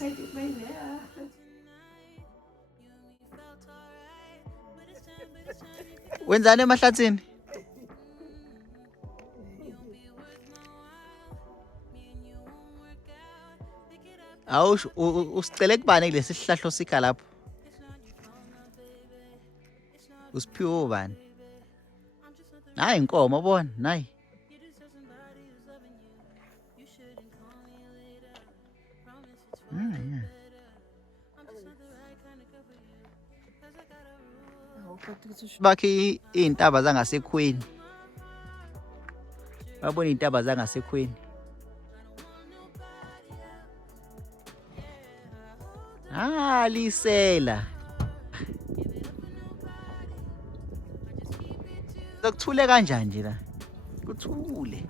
outside with my nail. Wenzani emahlathini? Awusho usicele kubani kulesi sihlahlo sikha lapho? Usiphiwe ubani? Nayi inkomo bona, nayi. Yeah. Bakhe iy'ntaba zangasekhweni. Babona iy'ntaba zangasekhweni. Lisela. Sokuthule kanjani nje la? Kuthule.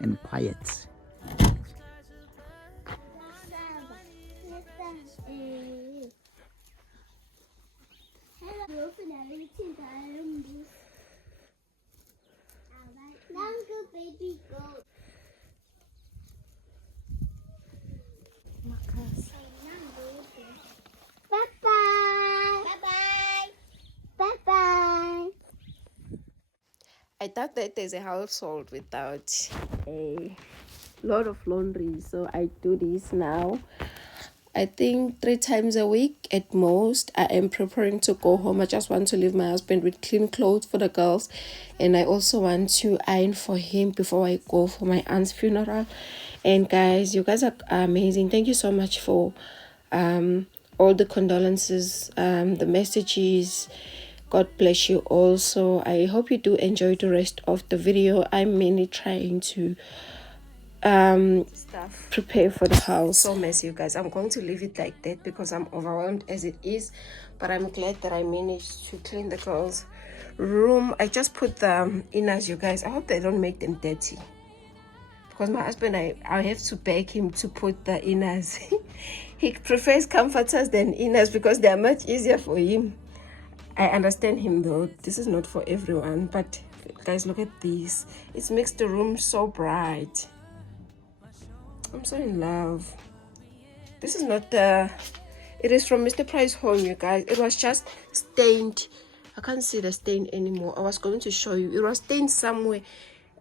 And quiet. Baby goat. Bye-bye. Bye-bye. Bye-bye. I thought that there's a household without a lot of laundry, so I do this now. I think 3 times a week at most. I am preparing to go home. I just want to leave my husband with clean clothes for the girls, and I also want to iron for him before I go for my aunt's funeral. And guys, you guys are amazing. Thank you so much for all the condolences, the messages. God bless you also. I hope you do enjoy the rest of the video. I'm mainly trying to prepare for the house. So messy, you guys. I'm going to leave it like that because I'm overwhelmed as it is, but I'm glad that I managed to clean the girls' room. I just put the inners, you guys. I hope they don't make them dirty, because my husband, I have to beg him to put the inners. He prefers comforters than inners because they are much easier for him. I understand him though. This is not for everyone, but guys, look at this. It's makes the room so bright. I'm so in love. This is not the... It is from Mr. Price Home, you guys. It was just stained. I can't see the stain anymore. I was going to show you. It was stained somewhere.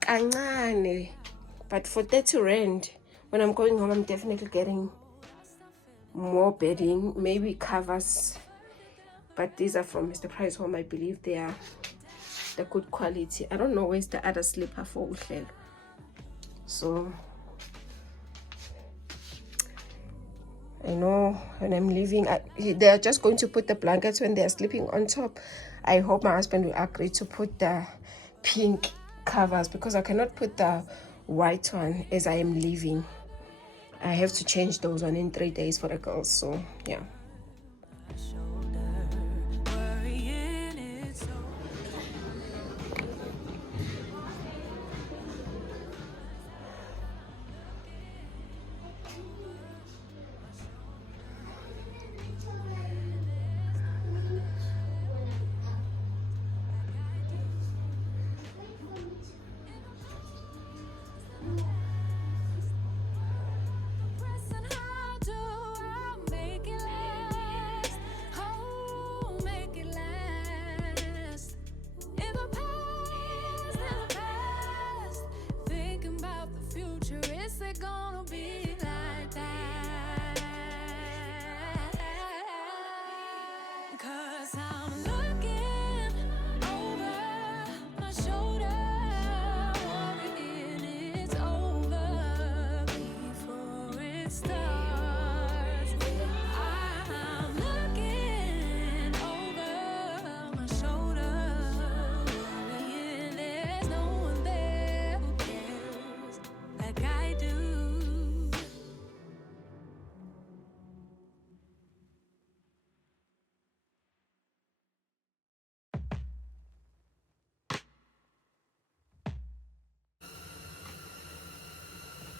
But for 30 rand, when I'm going home, I'm definitely getting more bedding, maybe covers. But these are from Mr. Price Home. I believe they are the good quality. I don't know where's the other slipper for Uhlel. So I know when I'm leaving, they are just going to put the blankets when they are sleeping on top. I hope my husband will agree to put the pink covers, because I cannot put the white one as I am leaving. I have to change those one in 3 days for the girls. So yeah.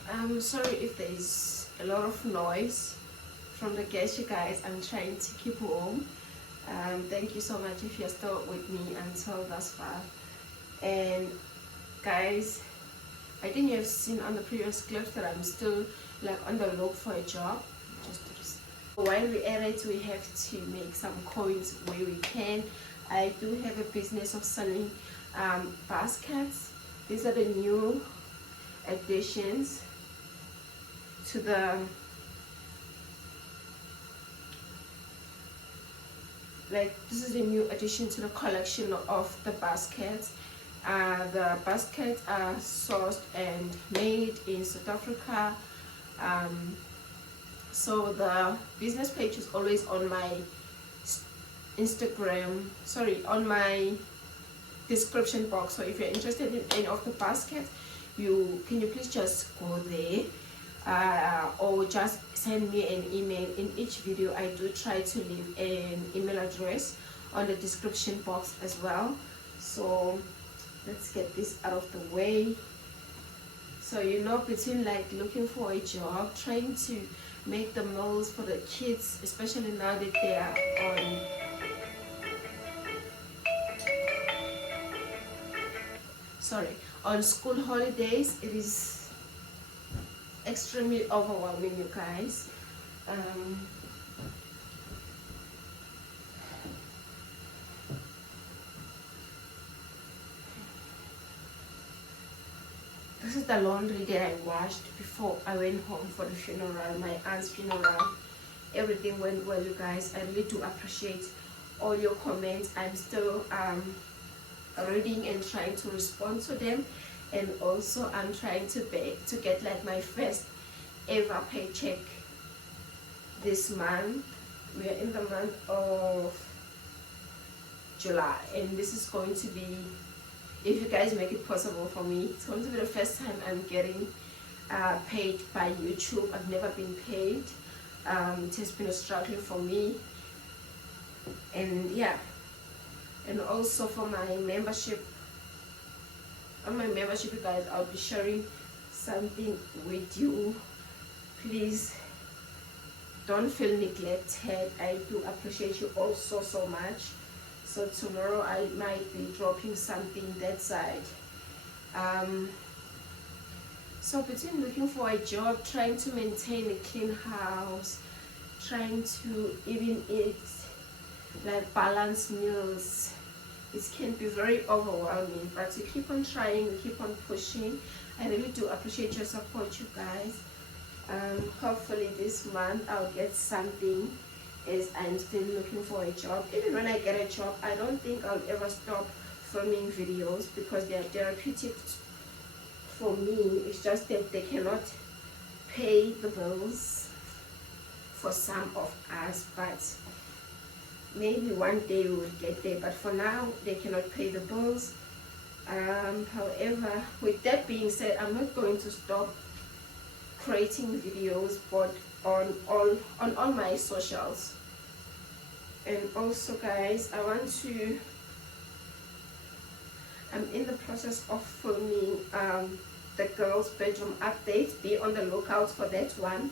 I'm sorry if there's a lot of noise from the guests, you guys. I'm trying to keep warm. Thank you so much if you're still with me until thus far. And guys, I think you have seen on the previous clips that I'm still like on the look for a job. While we're at it, we have to make some coins where we can. I do have a business of selling baskets. These are the new additions to the, this is a new addition to the collection of the baskets. The baskets are sourced and made in South Africa. So the business page is always on my Instagram, sorry, on my description box. So if you're interested in any of the baskets, can you please just go there, or just send me an email. In each video I do try to leave an email address on the description box as well. So let's get this out of the way. So between like looking for a job, trying to make the meals for the kids, especially now that they are on school holidays, it is extremely overwhelming, you guys. This is the laundry that I washed before I went home for the funeral, my aunt's funeral. Everything went well, you guys. I really do appreciate all your comments. I'm still reading and trying to respond to them, and also I'm trying to get like my first ever paycheck this month. We are in the month of July, and this is going to be, if you guys make it possible for me, it's going to be the first time I'm getting paid by YouTube. I've never been paid. It has been a struggle for me, and yeah. And also for my membership, on my membership, you guys, I'll be sharing something with you. Please don't feel neglected. I do appreciate you all so much. So tomorrow I might be dropping something that side. So between looking for a job, trying to maintain a clean house, trying to even eat like balanced meals, it can be very overwhelming, but you keep on trying, you keep on pushing. I really do appreciate your support, you guys. Hopefully this month I'll get something, as I'm still looking for a job. Even when I get a job, I don't think I'll ever stop filming videos because they are therapeutic for me. It's just that they cannot pay the bills for some of us, but maybe one day we will get there. But for now, they cannot pay the bills. However, with that being said, I'm not going to stop creating videos, but on all my socials. And also, guys, I'm in the process of filming the girls' bedroom update. Be on the lookout for that one.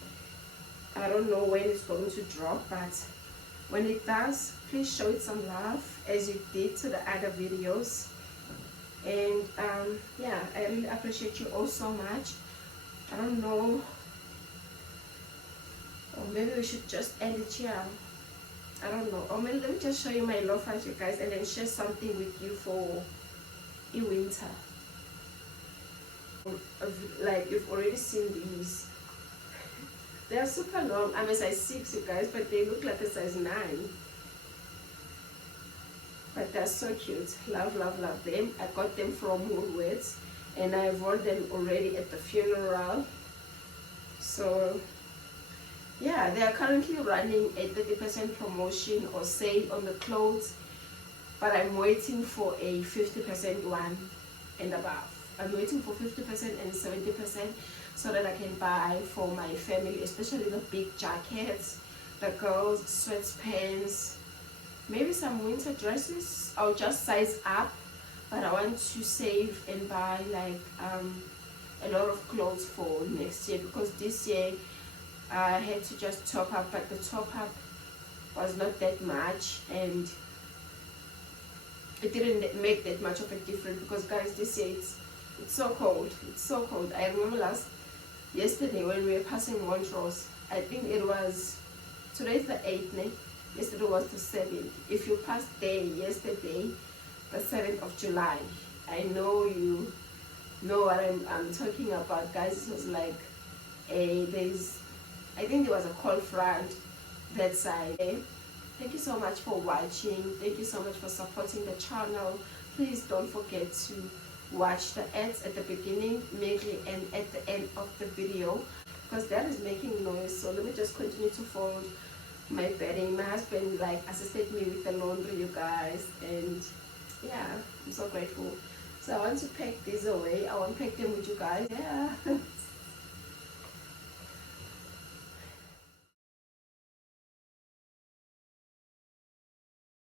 I don't know when it's going to drop, but when it does, please show it some love as you did to the other videos. And yeah, I really appreciate you all so much. I don't know, or maybe we should just end it here. I don't know, or maybe let me just show you my love heart, you guys, and then share something with you for winter. Like, you've already seen these. They are super long. I'm a size 6, you guys, but they look like a size 9. But they're so cute. Love them. I got them from Woolworths, and I wore them already at the funeral. So yeah, they are currently running a 30% promotion or sale on the clothes, but I'm waiting for a 50% one and above. I'm waiting for 50% and 70% so that I can buy for my family, especially the big jackets, the girls' sweatpants, maybe some winter dresses. I'll just size up, but I want to save and buy like a lot of clothes for next year, because this year I had to just top up, but the top up was not that much, and it didn't make that much of a difference, because guys, this year it's so cold. It's so cold. I remember yesterday when we were passing Montrose. I think it was, today's the 8th, ne? Yesterday was the 7th. If you passed there yesterday, the 7th of July, I know you know what I'm talking about, guys. It was like I think there was a cold front that side. Thank you so much for watching. Thank you so much for supporting the channel. Please don't forget to watch the ads at the beginning, middle, and at the end of the video, because that is making noise. So let me just continue to fold my bedding. My husband assisted me with the laundry, you guys, and yeah, I'm so grateful. So I want to pack these away. I want to pack them with you guys. Yeah.